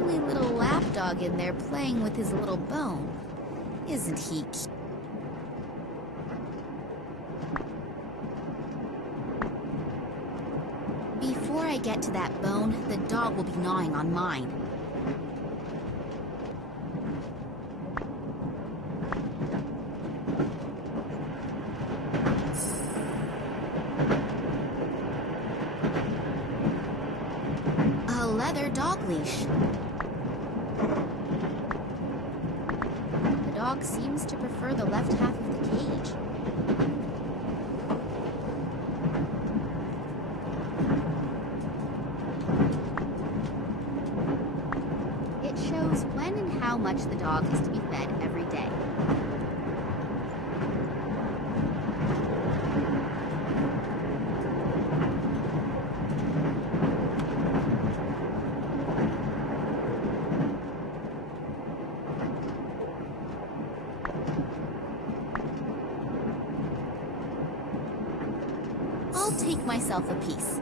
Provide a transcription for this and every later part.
cuddly little lapdog in there playing with his little bone. Isn't he cute? Before I get to that bone, the dog will be gnawing on mine. A leather dog leash. The dog seems to prefer the left half of the cage. It shows when and how much the dog is to be fed every day. I'll take myself a piece.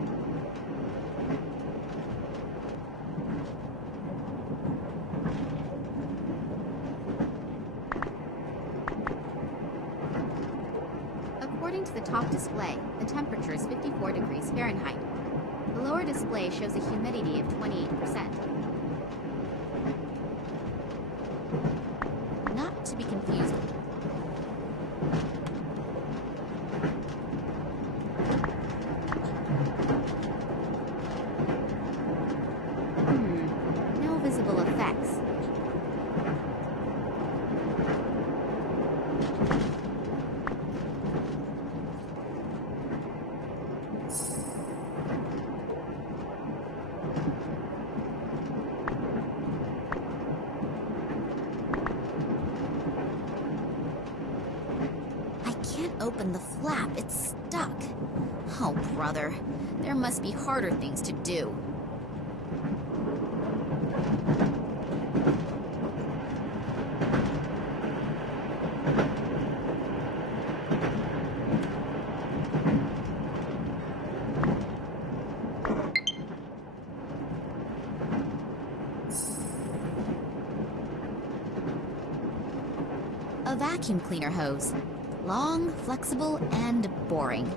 According to the top display, the temperature is 54 degrees Fahrenheit. The lower display shows a humidity of 28%. Not to be confused. No visible effects. Open the flap, it's stuck. Oh, brother, there must be harder things to do. A vacuum cleaner hose. Long, flexible, and boring.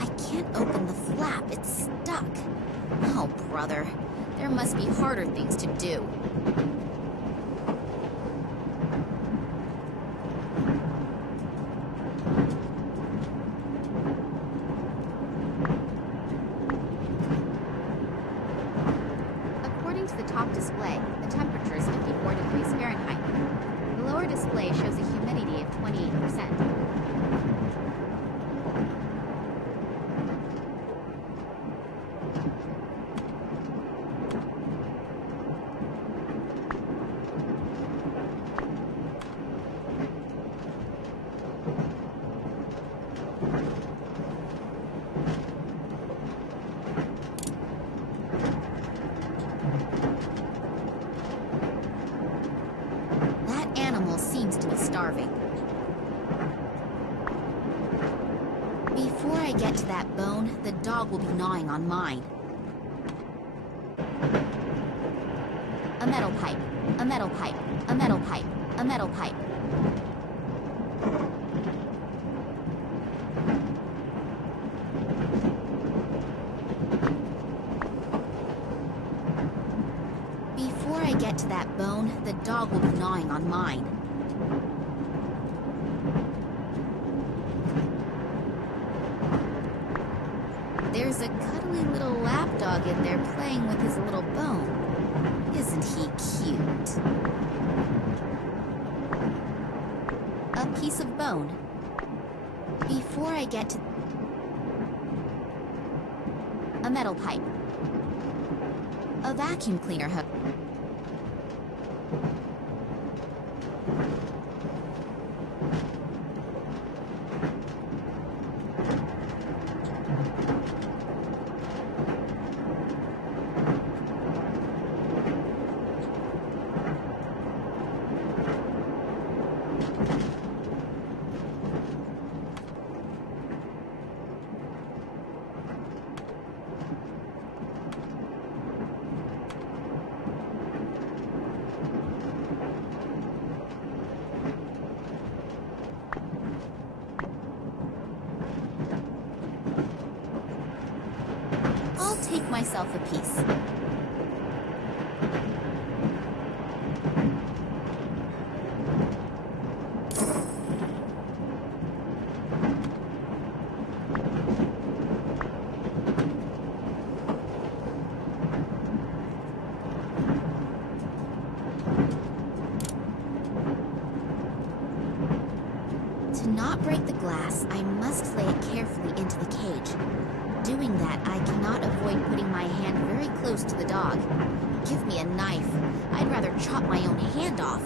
I can't open the flap, it's stuck. Oh, brother, there must be harder things to do. The top display, the temperature is 54 degrees Fahrenheit. The lower display shows a humidity of 28%. Seems to be starving. Before I get to that bone, the dog will be gnawing on mine. A metal pipe, a metal pipe, a metal pipe, a metal pipe. Before I get to that bone, the dog will be gnawing on mine. There's a cuddly little lapdog in there playing with his little bone. Isn't he cute? A piece of bone. Before I get to... A metal pipe. A vacuum cleaner hose. make myself a piece. To not break the glass, I must lay it carefully into the cage. Doing that, I cannot avoid putting my hand very close to the dog. Give me a knife. I'd rather chop my own hand off.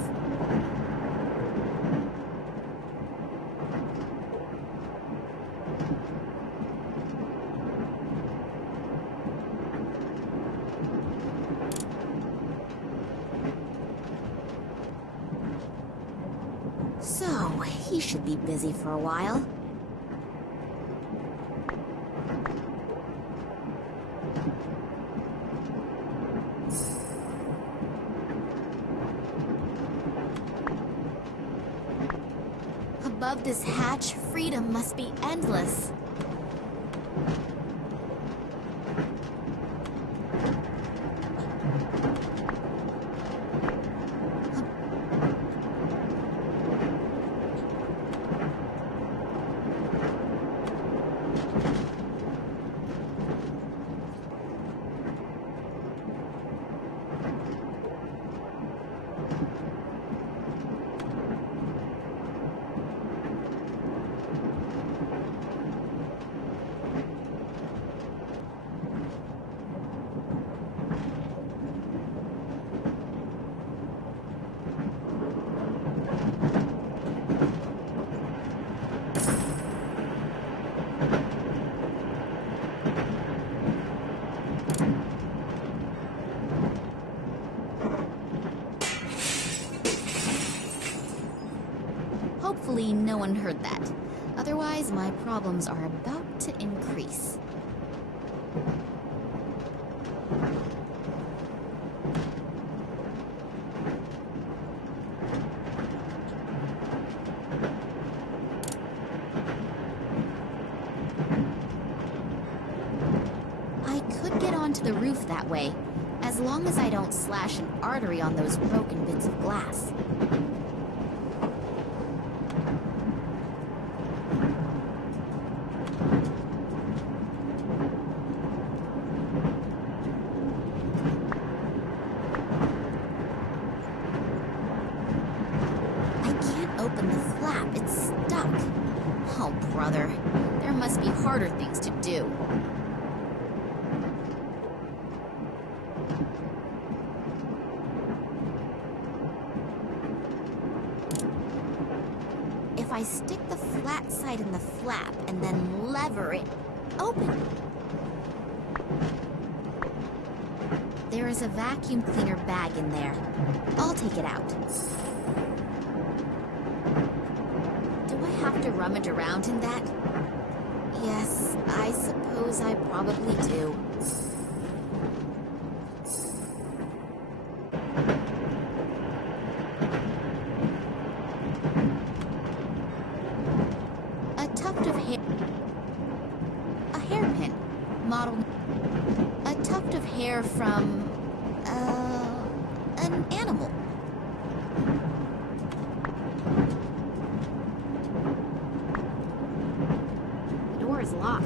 So, he should be busy for a while. Above this hatch, freedom must be endless. Hopefully no one heard that. Otherwise, my problems are about to increase. I could get onto the roof that way, as long as I don't slash an artery on those broken bits of glass. Open the flap. It's stuck. Oh, brother. There must be harder things to do. If I stick the flat side in the flap and then lever it open. There is a vacuum cleaner bag in there. I'll take it out. Have to rummage around in that? Yes, I suppose I probably do. A tuft of hair. A hairpin. Model. A tuft of hair from. An animal. Is locked.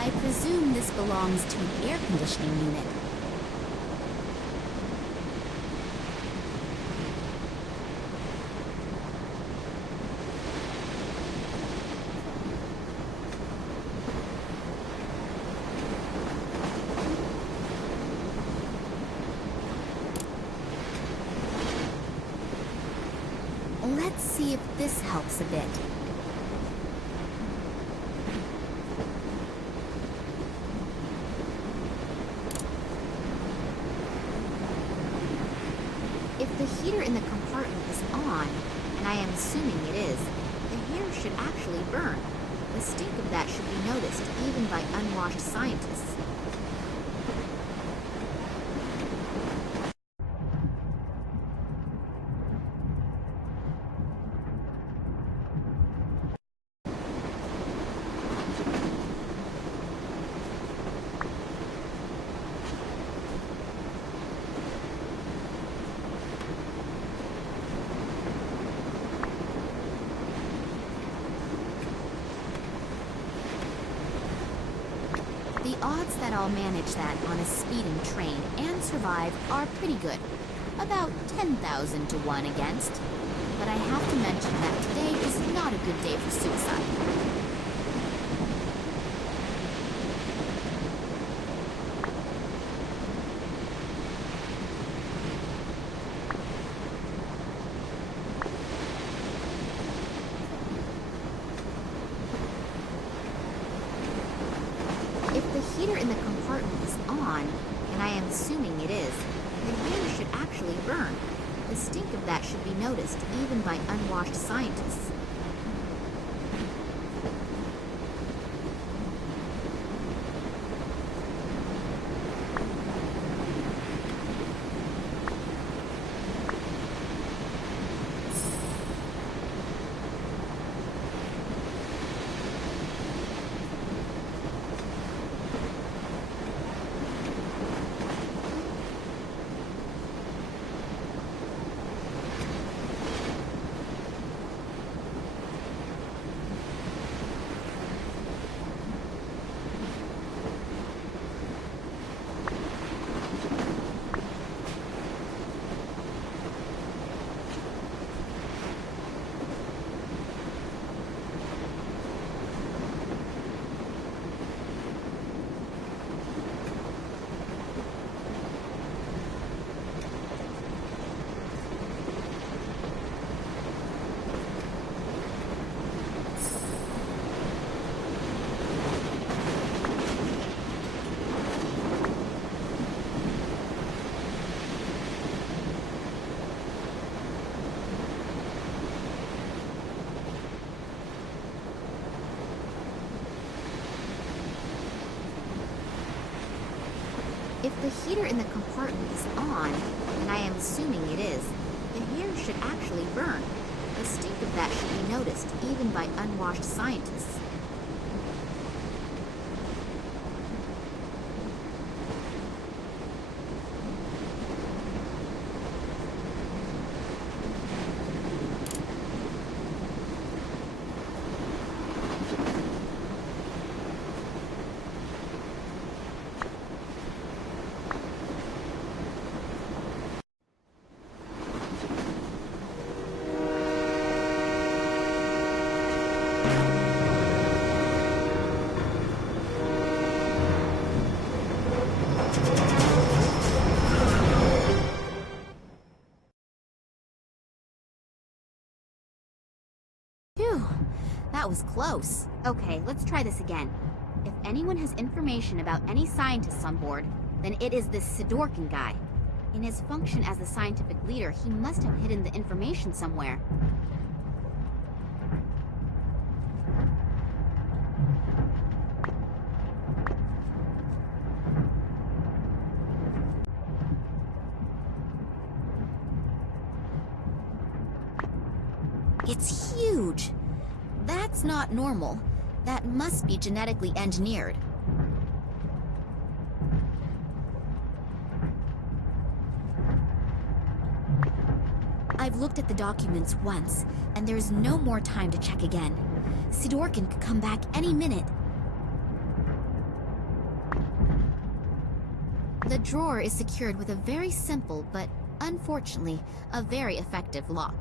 I presume this belongs to an air conditioning unit. Let's see if this helps a bit. If the heater in the compartment is on, and I am assuming it is, the hair should actually burn. The stink of that should be noticed even by unwashed scientists. The odds that I'll manage that on a speeding train and survive are pretty good. About 10,000 to 1 against. But I have to mention that today is not a good day for suicide. If the heater in the compartment is on, and I am assuming it is, the hair should actually burn. The stink of that should be noticed even by unwashed scientists. If the heater in the compartment is on, and I am assuming it is, the hair should actually burn. The stink of that should be noticed even by unwashed scientists. Phew, that was close. Okay, let's try this again. If anyone has information about any scientists on board, then it is this Sidorkin guy. In his function as the scientific leader, he must have hidden the information somewhere. It's huge. That's not normal. That must be genetically engineered. I've looked at the documents once, and there's no more time to check again. Sidorkin could come back any minute. The drawer is secured with a very simple, but unfortunately, a very effective lock.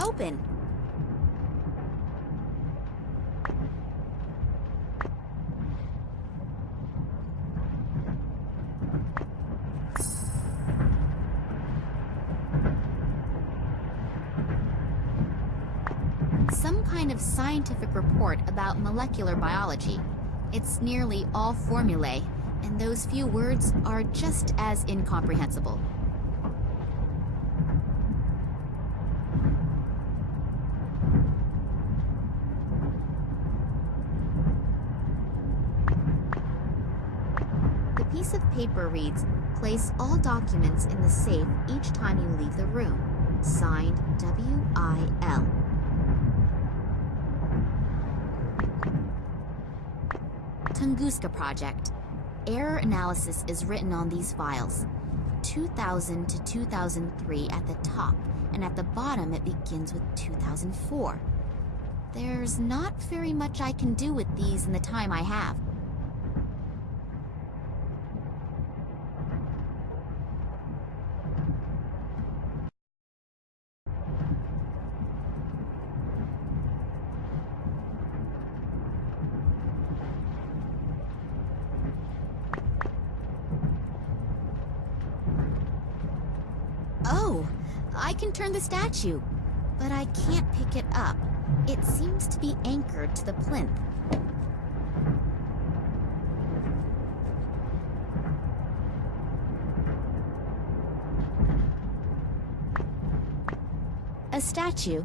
Open! Some kind of scientific report about molecular biology. It's nearly all formulae, and those few words are just as incomprehensible. The piece of paper reads, "Place all documents in the safe each time you leave the room. Signed, W.I.L." Tunguska Project. Error analysis is written on these files. 2000 to 2003 at the top, and at the bottom it begins with 2004. There's not very much I can do with these in the time I have. Oh, I can turn the statue, but I can't pick it up. It seems to be anchored to the plinth. A statue.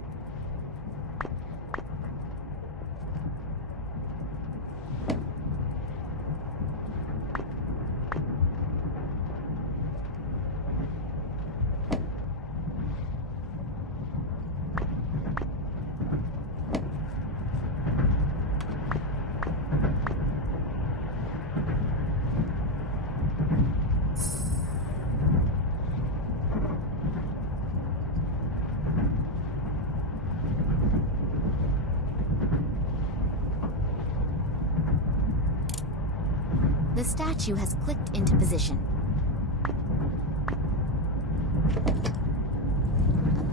The statue has clicked into position.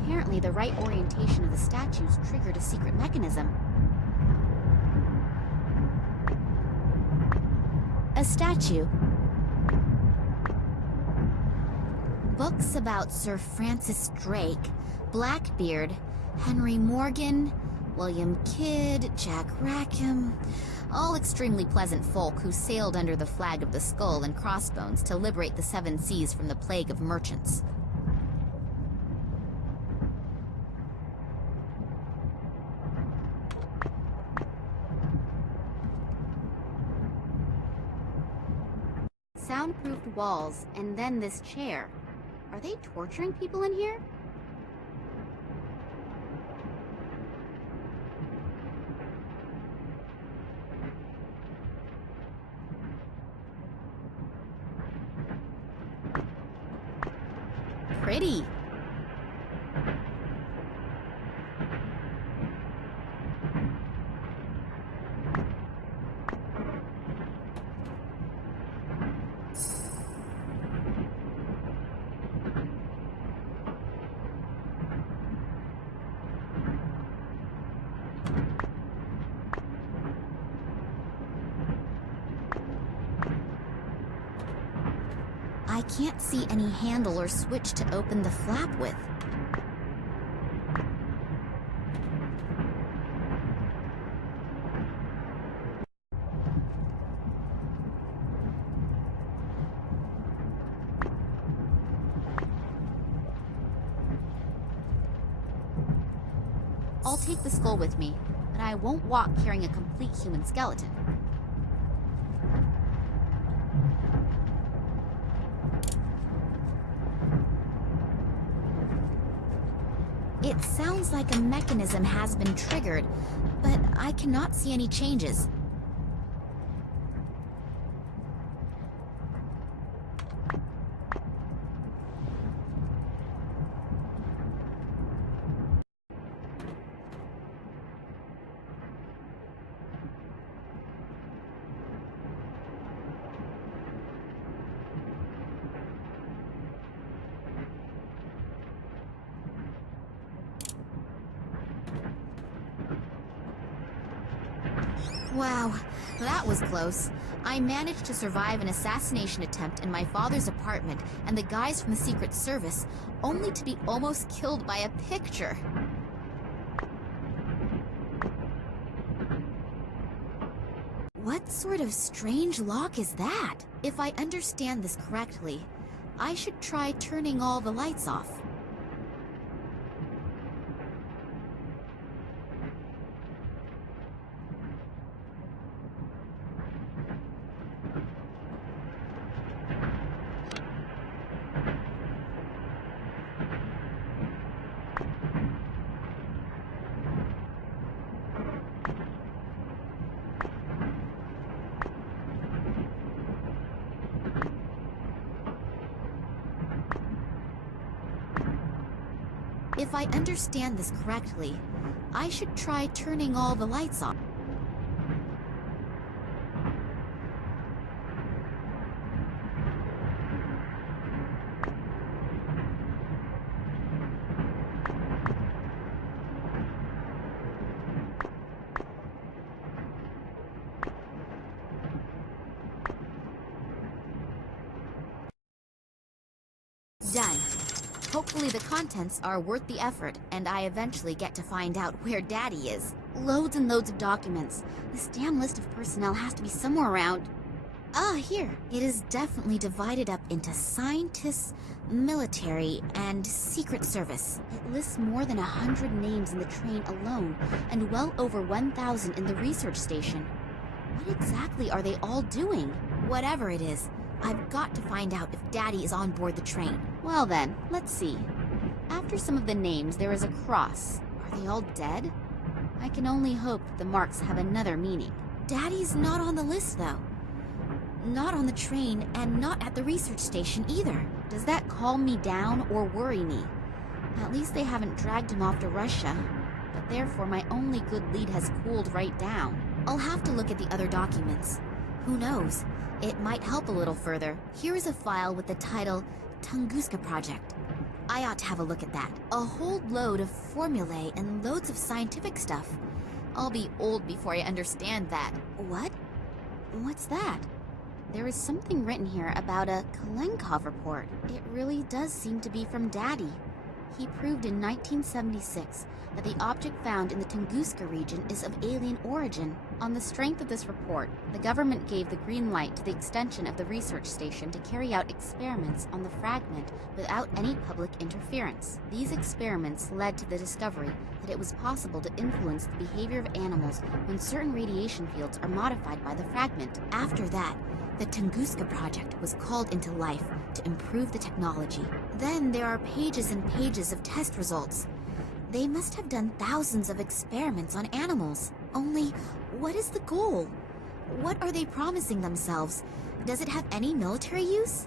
Apparently, the right orientation of the statues triggered a secret mechanism. A statue. Books about Sir Francis Drake, Blackbeard, Henry Morgan, William Kidd, Jack Rackham, all extremely pleasant folk who sailed under the flag of the Skull and Crossbones to liberate the Seven Seas from the plague of merchants. Soundproofed walls, and then this chair. Are they torturing people in here? Pretty. I can't see any handle or switch to open the flap with. I'll take the skull with me, but I won't walk carrying a complete human skeleton. It sounds like a mechanism has been triggered, but I cannot see any changes. Wow, that was close. I managed to survive an assassination attempt in my father's apartment and the guys from the Secret Service, only to be almost killed by a picture. What sort of strange lock is that? If I understand this correctly, I should try turning all the lights off. If I understand this correctly, I should try turning all the lights on. Done. Hopefully the contents are worth the effort, and I eventually get to find out where Daddy is. Loads and loads of documents. This damn list of personnel has to be somewhere around. Ah, here. It is definitely divided up into scientists, military, and Secret Service. It lists more than 100 names in the train alone, and well over 1,000 in the research station. What exactly are they all doing? Whatever it is, I've got to find out if Daddy is on board the train. Well then, let's see. After some of the names, there is a cross. Are they all dead? I can only hope that the marks have another meaning. Daddy's not on the list, though. Not on the train, and not at the research station either. Does that calm me down or worry me? At least they haven't dragged him off to Russia. But therefore, my only good lead has cooled right down. I'll have to look at the other documents. Who knows? It might help a little further. Here is a file with the title Tunguska Project. I ought to have a look at that. A whole load of formulae and loads of scientific stuff. I'll be old before I understand that. What? What's that? There is something written here about a Kalenkov report. It really does seem to be from Daddy. He proved in 1976 that the object found in the Tunguska region is of alien origin. On the strength of this report, the government gave the green light to the extension of the research station to carry out experiments on the fragment without any public interference. These experiments led to the discovery that it was possible to influence the behavior of animals when certain radiation fields are modified by the fragment. After that, the Tunguska project was called into life to improve the technology. Then there are pages and pages of test results. They must have done thousands of experiments on animals. Only, what is the goal? What are they promising themselves? Does it have any military use?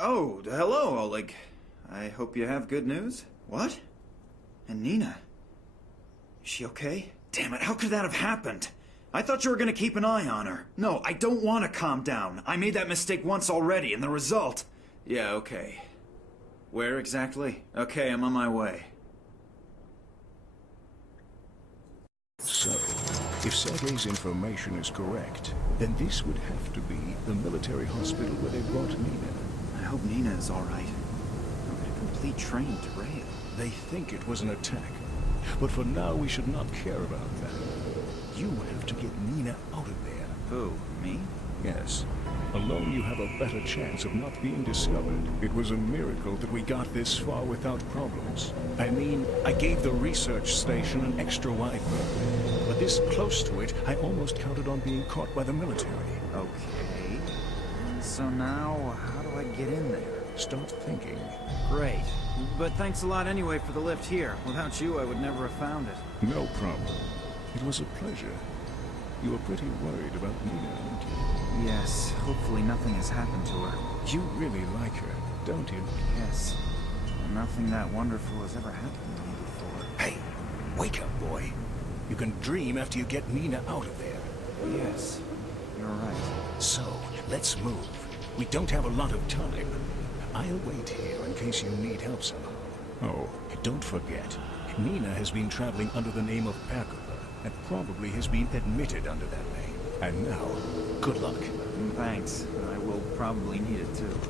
Oh, hello, Oleg. I hope you have good news. What? And Nina? Is she okay? Damn it, how could that have happened? I thought you were gonna keep an eye on her. No, I don't want to calm down. I made that mistake once already, and the result... Yeah, okay. Where exactly? Okay, I'm on my way. So, if Sergei's information is correct, then this would have to be the military hospital where they brought Nina. I hope Nina is all right. How could a complete train derail? They think it was an attack. But for now, we should not care about that. You have to get Nina out of there. Who? Me? Yes. Alone, you have a better chance of not being discovered. It was a miracle that we got this far without problems. I mean, I gave the research station an extra wide berth. But this close to it, I almost counted on being caught by the military. Okay. So now, how do I get in there? Start thinking. Great. But thanks a lot anyway for the lift here. Without you, I would never have found it. No problem. It was a pleasure. You were pretty worried about Nina, weren't you? Yes, hopefully nothing has happened to her. You really like her, don't you? Yes. Nothing that wonderful has ever happened to me before. Hey, wake up, boy. You can dream after you get Nina out of there. Yes, you're right. So, let's move. We don't have a lot of time. I'll wait here in case you need help some. Oh, don't forget, Nina has been traveling under the name of Pakova, and probably has been admitted under that name. And now, good luck. Thanks. I will probably need it too.